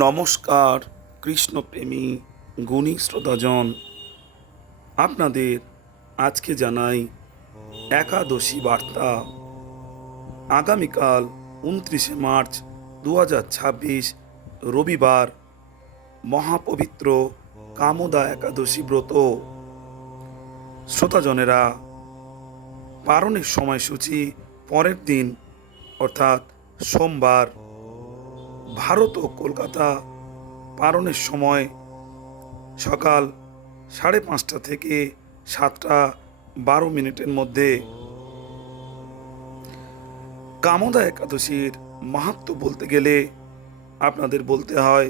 নমস্কার কৃষ্ণপ্রেমী গুণী শ্রোতাজন, আপনাদের আজকে জানাই একাদশী বার্তা। আগামীকাল 29শে মার্চ 2026 রবিবার মহাপবিত্র কামদা একাদশী ব্রত। শ্রোতাজনেরা, পারণের সময়সূচি পরের দিন অর্থাৎ সোমবার ভারত ও কলকাতা পারণের সময় সকাল 5:30 থেকে 7:12 মধ্যে। কামদা একাদশীর মাহাত্ম্য বলতে গেলে আপনাদের বলতে হয়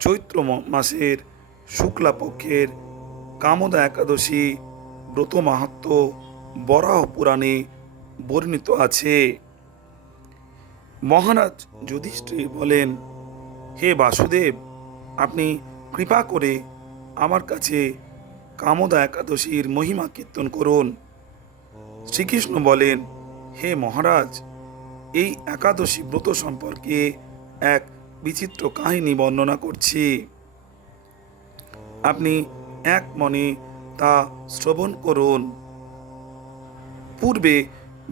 চৈত্র মাসের শুক্লা পক্ষের কামদা একাদশী ব্রত মাহাত্ম্য বরাহ পুরাণে বর্ণিত আছে। মহারাজ যুধিষ্ঠির বলেন, হে বাসুদেব, আপনি কৃপা করে আমার কাছে কামদা একাদশীর মহিমা কীর্তন করুন। শ্রীকৃষ্ণ বলেন, হে মহারাজ, এই একাদশী ব্রত সম্পর্কে এক বিচিত্র কাহিনী বর্ণনা করছি। আপনি এক মনে তা শ্রবণ করুন। পূর্বে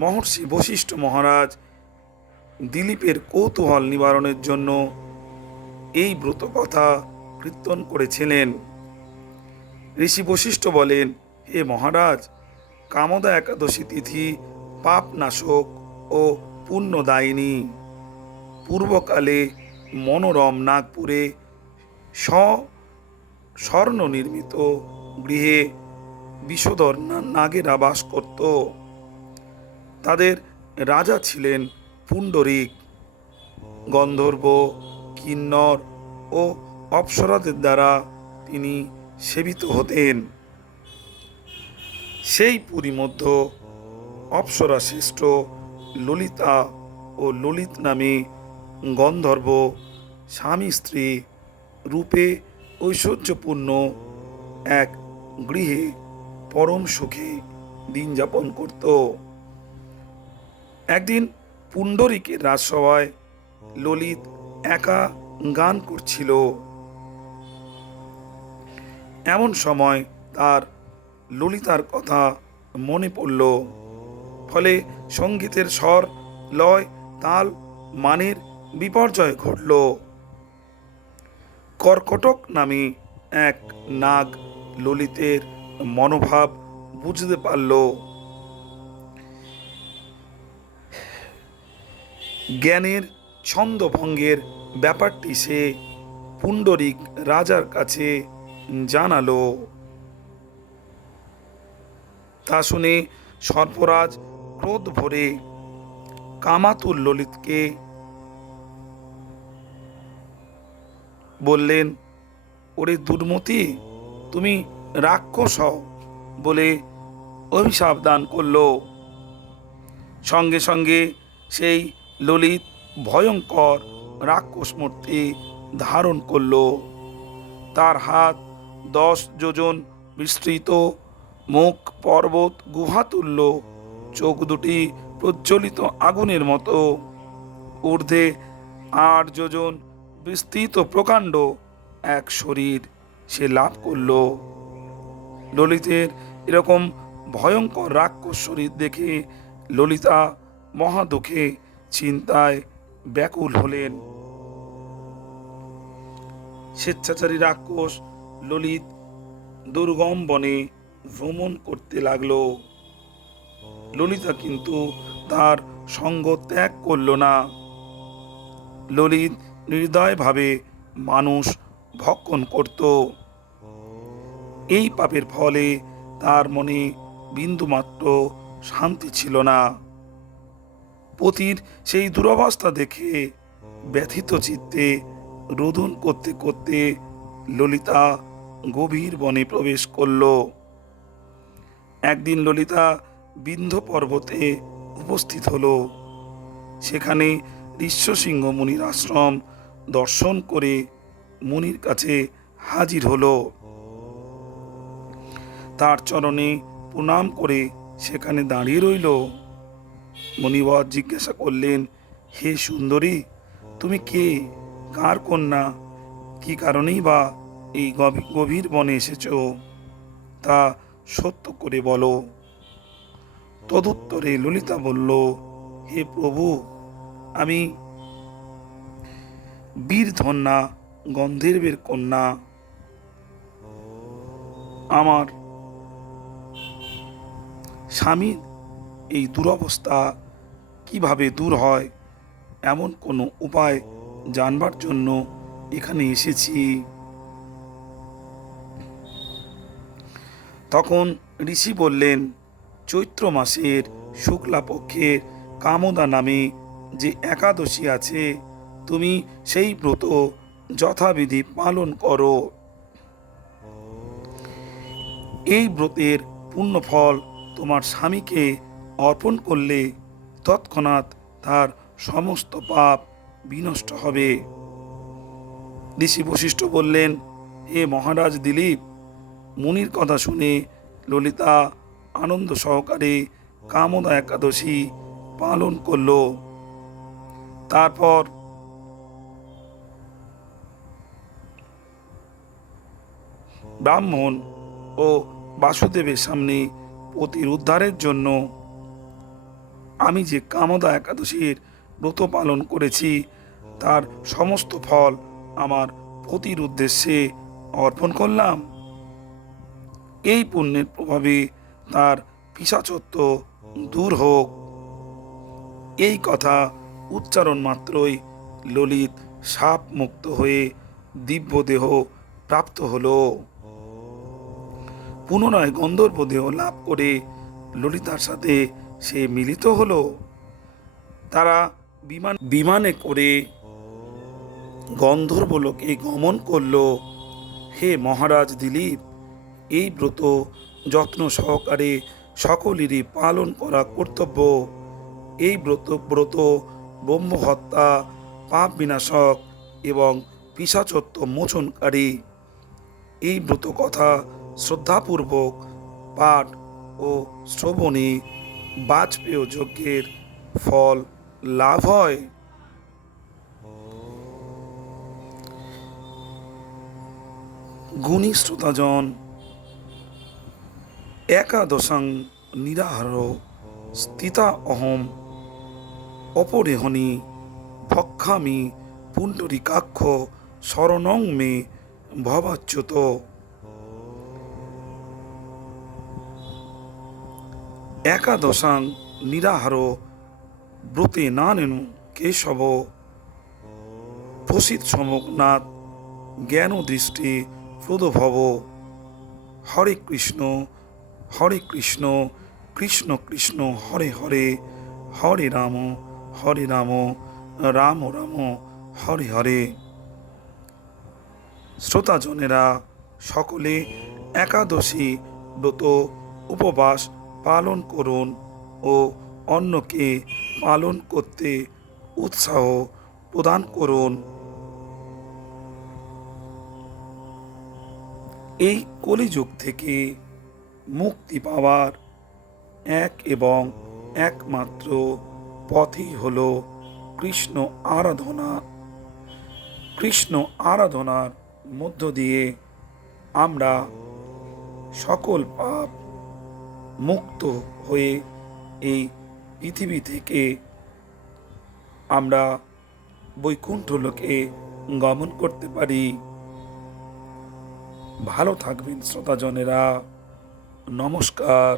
মহর্ষি বশিষ্ঠ মহারাজ দিলীপের কৌতূহল নিবারণের জন্য এই ব্রত কথা কীর্তন করেছিলেন। ঋষি বশিষ্ঠ বলেন, হে মহারাজ, কামদা একাদশী তিথি পাপ নাশক ও পুণ্যদায়িনী। পূর্বকালে মনোরম নাগপুরে স্বর্ণ নির্মিত গৃহে বিষধর নাগেরা বাস করত। তাদের রাজা ছিলেন পুণ্ডরিক। গন্ধর্ব, কিন্নর ও অপ্সরাদের দ্বারা তিনি সেবিত হতেন। সেই পুরী মধ্য অপ্সরা শ্রেষ্ঠ ললিতা ও ললিত নামে গন্ধর্ব স্বামী স্ত্রী রূপে ঐশ্বর্যপূর্ণ এক গৃহে পরম সুখে দিন যাপন করত। একদিন পুণ্ডরিকের রাজসভায় ললিত একা গান করছিল। এমন সময় তার ললিতার কথা মনে পড়ল। ফলে সঙ্গীতের স্বর, লয়, তাল, মানের বিপর্যয় ঘটল। কর্কটক নামে এক নাগ ললিতের মনোভাব বুঝতে পারল। জ্ঞানের ছন্দভঙ্গের ব্যাপারটি সে পুণ্ডরিক রাজার কাছে জানালো। তা শুনে সর্পরাজ ক্রোধ ভরে কামাতুর ললিতকে বললেন, ওরে দুর্মতি, তুমি রাক্ষস হও বলে অভিশাপ দান করল। সঙ্গে সঙ্গে সেই ললিত ভয়ঙ্কর রাক্ষস মূর্তি ধারণ করল। তার হাত 10 যোজন বিস্তৃত, মুখ পর্বত গুহা তুল্য, চোখ দুটি প্রজ্বলিত আগুনের মতো, ঊর্ধ্বে 8 যোজন বিস্তৃত প্রকাণ্ড এক শরীর সে লাভ করল। ললিতের এরকম ভয়ঙ্কর রাক্ষস শরীর দেখে ললিতা মহা দুঃখে চিন্তায় ব্যাকুল হলেন। স্বেচ্ছাচারী রাক্ষস ললিত দুর্গম বনে ভ্রমণ করতে লাগল। ললিতা কিন্তু তার সঙ্গ ত্যাগ করল না। ললিত নির্দয়ভাবে মানুষ ভক্ষণ করত। এই পাপের ফলে তার মনে বিন্দুমাত্র শান্তি ছিল না। পতির সেই দুরবস্থা দেখে ব্যথিত চিত্তে রোদন করতে করতে ললিতা গভীর বনে প্রবেশ করল। একদিন ললিতা বিন্ধ্য পর্বতে উপস্থিত হল। সেখানে ঋষ্যশৃঙ্গ মুনির আশ্রম দর্শন করে মুনির কাছে হাজির হল। তার চরণে প্রণাম করে সেখানে দাঁড়িয়ে রইল। মুনিবর জিজ্ঞাসা করলেন, হে সুন্দরী, তুমি কে, কার কন্যা কি কারণেই বা এই গভীর বনে এসেছ, তা সত্য করে বলো। তদুত্তরে ললিতা বলল, হে প্রভু, আমি বীরধন্যা গন্ধর্বের কন্যা। আমার স্বামীর এই দুরবস্থা কিভাবে দূর হয় এমন কোনো উপায় জানবার জন্য এখানে এসেছি। তখন ঋষি বললেন, চৈত্র মাসের শুক্লা পক্ষের কামদা নামে যে একাদশী আছে, তুমি সেই ব্রত যথাবিধি পালন করো। এই ব্রতের পুণ্যফল তোমার স্বামীকে অর্পণ করলে তৎক্ষণাৎ তার সমস্ত পাপ বিনষ্ট হবে। ঋষি বশিষ্ঠ বললেন, হে মহারাজ দিলীপ, মুনির কথা শুনে ললিতা আনন্দ সহকারে কামদা একাদশী পালন করল। তারপর ব্রাহ্মণ ও বাসুদেবের সামনে পতির উদ্ধারের জন্য আমি যে কামদা একাদশীর ব্রত পালন করেছি তার সমস্ত ফল আমার পতির উদ্দেশ্যে অর্পণ করলাম। এই পুণ্যের প্রভাবে তার পিশাচত্ব দূর হোক। এই কথা উচ্চারণ মাত্রই ললিত সাপ মুক্ত হয়ে দিব্য দেহ প্রাপ্ত হল। পুনরায় গন্ধর্ব দেহ লাভ করে ললিতার সাথে সে মিলিত হল। তারা বিমানে করে গন্ধর্বলোকে গমন করল। হে মহারাজ দিলীপ, এই ব্রত যত্ন সহকারে সকলেরই পালন করা কর্তব্য। এই ব্রত ব্রহ্মহত্যা, পাপ বিনাশক এবং পিশাচত্ব মোচনকারী। এই ব্রত কথা শ্রদ্ধাপূর্বক পাঠ ও শ্রবণে বাজপেয় যজ্ঞের ফল লাভ হয়। গুণী শ্রোতাজন, একাদশাং নিরাহার স্থিতা অহম অপরেহনি ভক্ষামি পুণ্ডরীকাক্ষ শরণং মে ভবাচ্যুত। একাদশাং নিরাহার ব্রতে নানেন কেশব প্রসিদ সমকনাথ জ্ঞান দৃষ্টি প্রদভব। হরে কৃষ্ণ কৃষ্ণ কৃষ্ণ হরে হরে, হরে রাম রাম রাম হরে হরে। শ্রোতাজনেরা সকলে একাদশী ব্রত উপবাস পালন করুন ও অন্যকে পালন করতে উৎসাহ প্রদান করুন। এই কলিযুগ থেকে মুক্তি পাওয়ার এক এবং একমাত্র পথই হল কৃষ্ণ আরাধনা। কৃষ্ণ আরাধনার মধ্য দিয়ে আমরা সকল পাপ মুক্ত হয়ে এই পৃথিবী থেকে আমরা বৈকুণ্ঠ লোকে গমন করতে পারি। ভালো থাকবেন শ্রোতাজনেরা। নমস্কার।